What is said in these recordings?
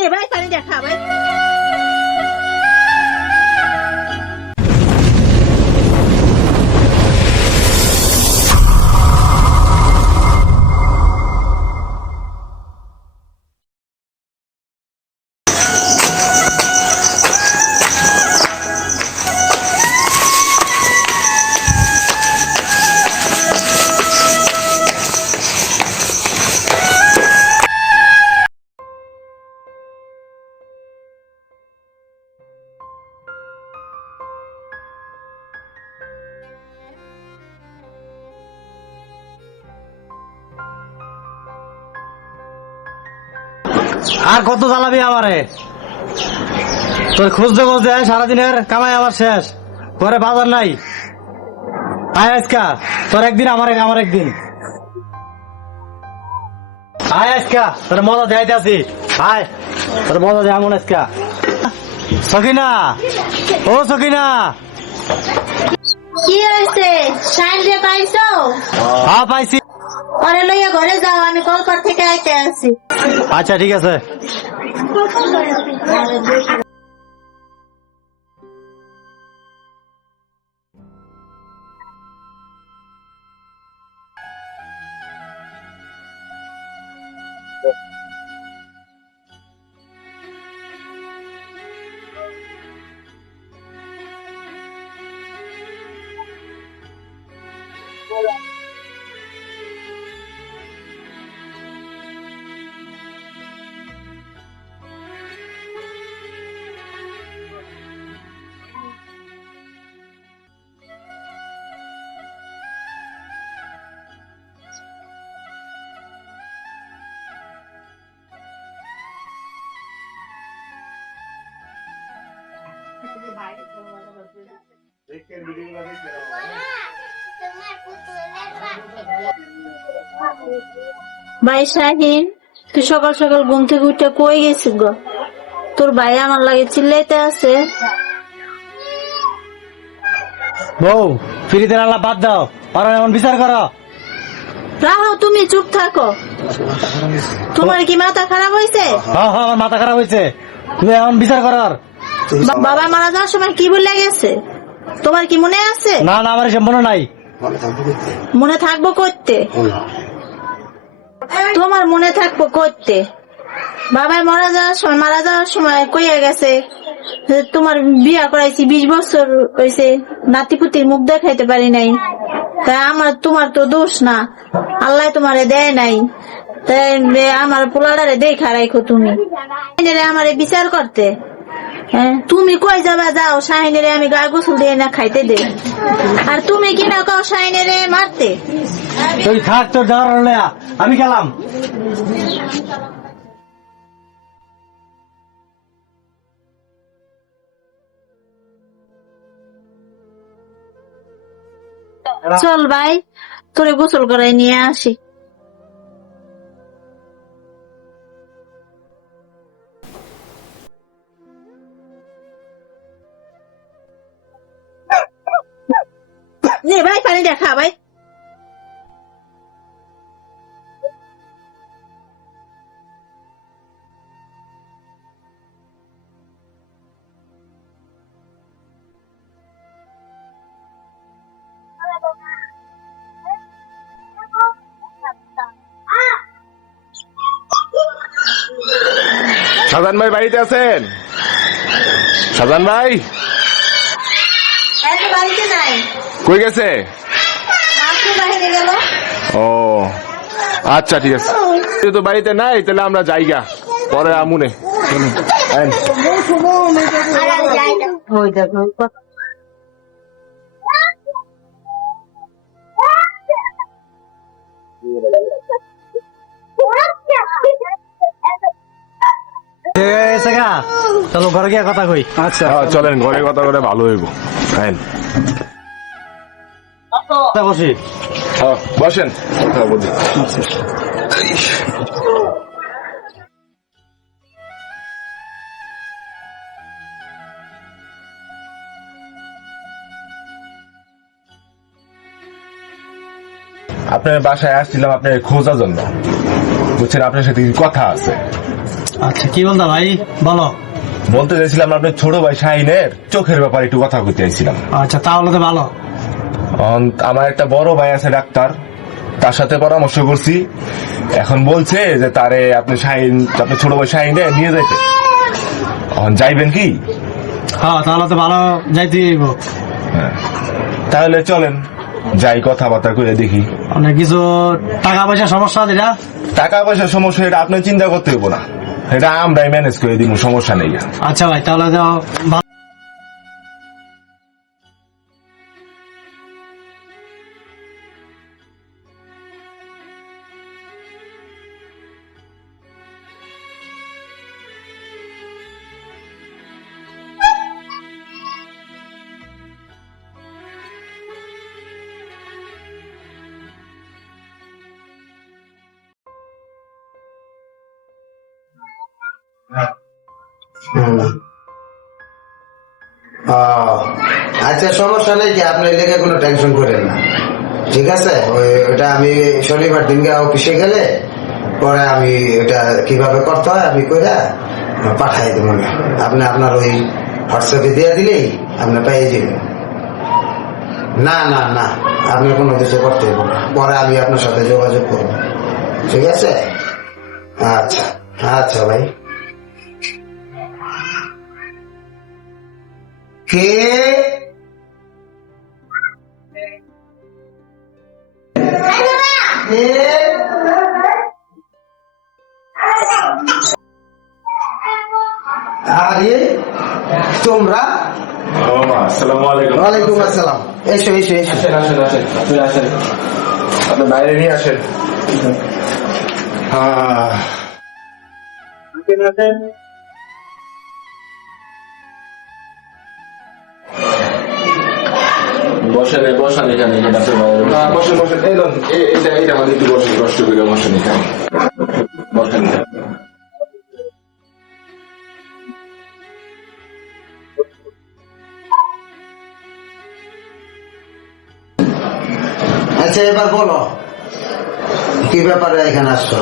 নে ভাই পানি দেখা ভাই। আর কত জ্বালাবি আমারে? তোর খুঁজতে খুঁজতে সারাদিনের কামাই আমার শেষ, পরে বাজার নাই। আয় আজকা তোর একদিন, আমার একদিন। আয় আজকা তোর মজা দেখাইতে আছি। আয় তোর মজা দেয় এমন আজকা। সকিনা, ও সকিনা। কি হয়েছে? শাইন রে পাইছো? হ্যাঁ পাইছি। পরে লইয়া ঘরে যাও, আমি কলপার থেকে আইতে আছি। আচ্ছা ঠিক আছে। ভাই শাহিন, তুই সকাল সকাল ঘুম থেকে উঠে কই গেছিস গো? তোর ভাই আমার লাগে চিল্লাইতে আছে। বউ ফিরিতে আল্লাহ বাদ দাও, আর এমন বিচার করো। রাহো, তুমি চুপ থাকো। তোমার কি মাথা খারাপ হয়েছে? হ্যাঁ হ্যাঁ, আমার মাথা খারাপ হয়েছে। তুমি এমন বিচার করার। বাবা মারা যাওয়ার সময় কি বলে গেছে তোমার কি মনে আছে? না না, আমার সম্পূর্ণ নাই। মনে থাকবো করতে? তোমার মনে থাকবো করতে? বাবাই মারা যাওয়ার সময় কইয়া গেছে যে তোমার বিয়া করাইছি, 20 বছর হয়েছে, নাতিপুতির মুখ দেখাইতে পারি নাই। তাই তোমার তো দোষ না, আল্লাহ তোমারে দেয় নাই। তাই আমার পোলাডারে দেখা রাখো তুমি। আমারে বিচার করতে তুমি কই যাবা? যাও, শাহিনের আমি গা গোসল দিয়ে না খাইতে দে। আর তুমি কি না কও শাহিনের মারতে? তুই থাক, তোর যাওয়ার হলে আমি গেলাম। চল ভাই, তোরে গোসল করাই নিয়ে আসি। নে ভাই পানি দেখা ভাই। শাহজাহান ভাই বাড়িতে আছেন? শাহজাহান ভাই বাড়িতে নাই, কই গেছে? বাহিরে গেল। ও আচ্ছা ঠিক আছে, যেহেতু বাড়িতে নাই তাহলে আমরা যাইগা, পরে আমুনে। চলো ঘরে গিয়ে কথা কই। আচ্ছা চলেন, ঘরে কথা বলে ভালো হইব। বসি। বসেন। আপনার বাসায় আসছিলাম আপনার খোঁজার জন্য, বুঝছেন? আপনার সাথে কথা আছে। আচ্ছা কি বলতা ভাই বলো। বলতে চাইছিলাম আপনার ছোট ভাই শাহিনের চোখের ব্যাপারে একটু কথা বলতে চাইছিলাম। আচ্ছা তাহলে তো ভালো। আমার একটা বড় ভাই আছে ডাক্তার, তার সাথে পরামর্শ করছি। এখন বলছে যে তারে আপনি আপনার ছোট ভাই শাহিনে নিয়ে যাইতে। এখন যাইবেন কি? হ্যাঁ তাহলে তো ভালো, যাইতে হইব। হ্যাঁ, তাহলে চলেন যাই, কথাবার্তা করে দেখি। অনেক কিছু টাকা পয়সা সমস্যা যেটা। টাকা পয়সার সমস্যা এটা আপনি চিন্তা করতে হইব না, এটা আমরাই ম্যানেজ করে দিব, সমস্যা নেই। আচ্ছা ভাই তাহলে তো ভালো। আচ্ছা সমস্যা নেই, কি আপনি লেগে কোনো টেনশন করেন না, ঠিক আছে। ওটা আমি শনিবার দিনকে অফিসে গেলে পরে আমি এটা কিভাবে করতে হয় আমি কইরা পাঠাই দেবো। আপনি আপনার ওই হোয়াটসঅ্যাপে দিয়ে দিলেই আপনি পেয়ে যাবেন। না না না, আপনি কোনো কিছু করতে হবে না, পরে আমি আপনার সাথে যোগাযোগ করবো, ঠিক আছে। আচ্ছা আচ্ছা ভাই। কে? আরে তোমরা? আসসালামু আলাইকুম। ওয়ালাইকুম আসসালাম। এসো এসো এসো। আসেন আসেন আসেন, আপনি আসেন, আপনি বাইরে নিয়ে আসেন। বসেন বসেন এখানে, বসেন বসেন, এইটা আমাদের একটু বসেন, কষ্ট করে বসেন এখানে, বসেন। আচ্ছা এবার বলো কি ব্যাপারে এখানে আসছো?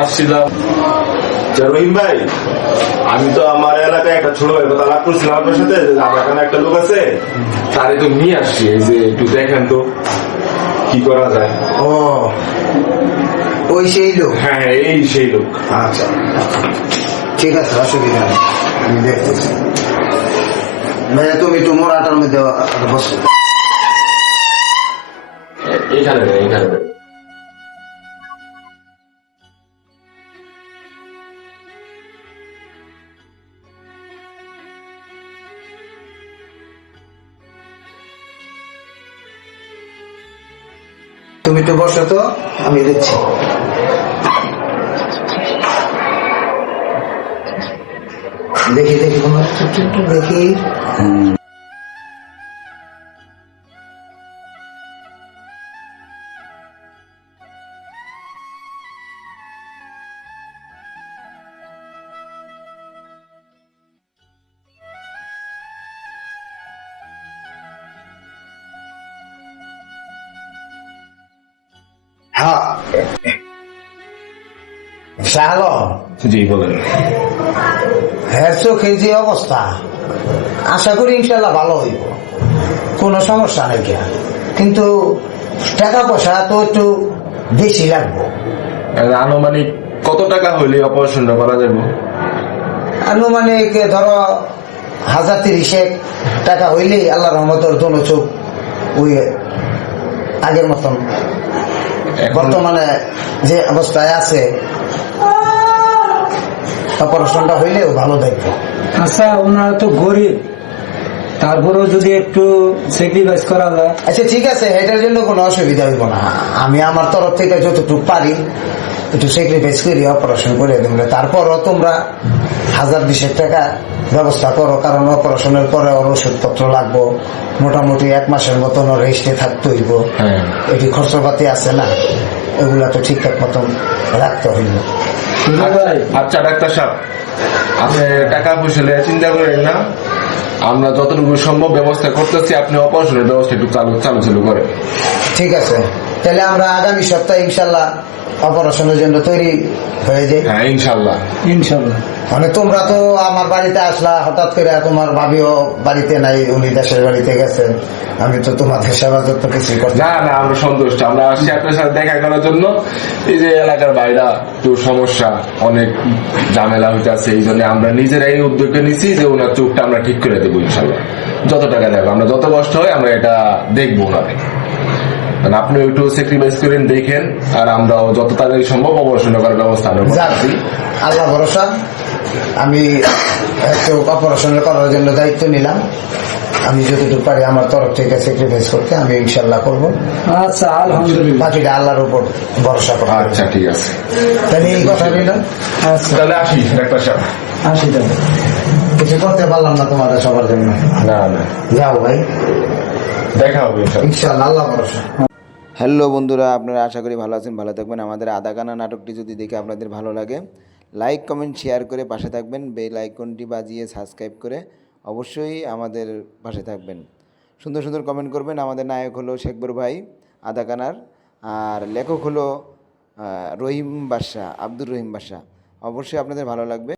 আসছিলাম যে রহিম ভাই, আমি তো আমার এলাকায় একটা ছোট ভাই কথা লাভ করছিলাম আপনার সাথে, আমার এখানে একটা লোক আছে, তারে তো নিয়ে আসছি, এই যে একটু দেখেন তো কি করা যায়। ও ওই সেই লোক? হ্যাঁ হ্যাঁ, এই সেই লোক। আচ্ছা ঠিক আছে, অসুবিধা নেই, আমি দেখতেছি। ভাইয়া তুমি একটু মোড়াটার মধ্যে বসো। এইখানে এইখানে তুমি একটু বসো তো, আমি দেখছি। দেখি দেখি তোমার একটু দেখি। হ্যাঁ শাহলম, জি বলেন। হ্যাঁ চোখে যে অবস্থা, আশা করি ইনশাল্লাহ ভালো হইব, কোনো সমস্যা নেই। কিন্তু টাকা পয়সা তো একটু বেশি লাগবে। আনুমানিক কত টাকা হইলে অপারেশনটা করা যাবে? আনুমানিক ধরো 1030 টাকা হইলেই আল্লাহ রহমতের দোনো চোখ ওই আগের মতন বর্তমানে যে অবস্থায় আছে অপারেশনটা হইলেও ভালো দেখবো। আচ্ছা ওনারা তো গরিব, তারপরেও যদি একটু স্যাক্রিফাইস করা যায়। আচ্ছা ঠিক আছে, এটার জন্য কোনো অসুবিধা হইব না, আমি আমার তরফ থেকে যতটুকু পারি একটু স্যাক্রিফাইস করি অপারেশন করে দেব। তারপরও তোমরা 1020 টাকা ব্যবস্থা করো, কারণ অপারেশনের পরে ওর ওষুধপত্র লাগবো, মোটামুটি 1 মাসের মতন রেস্টে থাকতে হইব। এটি খরচপাতি আছে না, এগুলা তো ঠিকঠাক মতন রাখতে হইব। আচ্ছা ডাক্তার সাহেব, আপনি টাকা পয়সা নিয়ে চিন্তা করেন না, আমরা যতটুকু সম্ভব ব্যবস্থা করতেছি, আপনি অপারেশনের ব্যবস্থা একটু চালু করেন। ঠিক আছে, তাহলে আমরা আগামী সপ্তাহে ইনশাল্লাহ অপারেশনের জন্য তৈরি হয়ে যায়। হ্যাঁ ইনশাল্লাহ। ইনশাল্লাহ। মানে তোমরা তো আমার বাড়িতে আসলা হঠাৎ করে, তোমার ভাবিও বাড়িতে নাই, উনি দেশের বাড়িতে গেছেন, আমি তো তোমাদের সেবা যত্ন কিছুই করতে। না না, আমরা সন্তুষ্ট। আমরা আসছি আপনার সাথে দেখা করার জন্য। এই যে এলাকার বাইরা একটু সমস্যা, অনেক ঝামেলা হইতেছে, এই জন্য আমরা নিজেরাই উদ্যোগ নিছি যে ওনার চোখটা আমরা ঠিক করে দেবো ইনশাল্লাহ। যত টাকা দেবো, আমরা যত কষ্ট হয় আমরা এটা দেখবো ওনাকে। মানে আপনি একটু স্যাক্রিফাইস করেন, দেখেন, আর আমরাও যত তাড়াতাড়ি সম্ভব অপারেশন করার ব্যবস্থা আমরা করছি। আল্লাহ ভরসা, আমি একটু অপারেশন করার জন্য দায়িত্ব নিলাম। আমি যতটুকু পারি আমার তরফ থেকে স্যাক্রিফাইস করতে আমি ইনশাল্লাহ করবো। আচ্ছা, আলহামদুলিল্লাহ। বাকিটা আল্লাহর উপর ভরসা করবো। আচ্ছা ঠিক আছে, তাহলে এই কথা নিলাম। আচ্ছা, তাহলে আসি ডাক্তার সাহেব। আসি তাহলে। কিছু করতে পারলাম না তোমাদের সবার জন্য। না না, যাও ভাই, দেখা হবে ইনশাল্লাহ। ইনশাল্লাহ, আল্লাহ ভরসা। হ্যালো বন্ধুরা, আপনারা আশা করি ভালো আছেন, ভালো থাকবেন। আমাদের আদাকানা নাটকটি যদি দেখে আপনাদের ভালো লাগে, লাইক কমেন্ট শেয়ার করে পাশে থাকবেন, বেল আইকনটি বাজিয়ে সাবস্ক্রাইব করে অবশ্যই আমাদের পাশে থাকবেন। সুন্দর সুন্দর কমেন্ট করবেন। আমাদের নায়ক হলো শেখবর ভাই আদাকানার, আর লেখক হলো রহিম বাদশা, আব্দুর রহিম বাদশা। অবশ্যই আপনাদের ভালো লাগবে।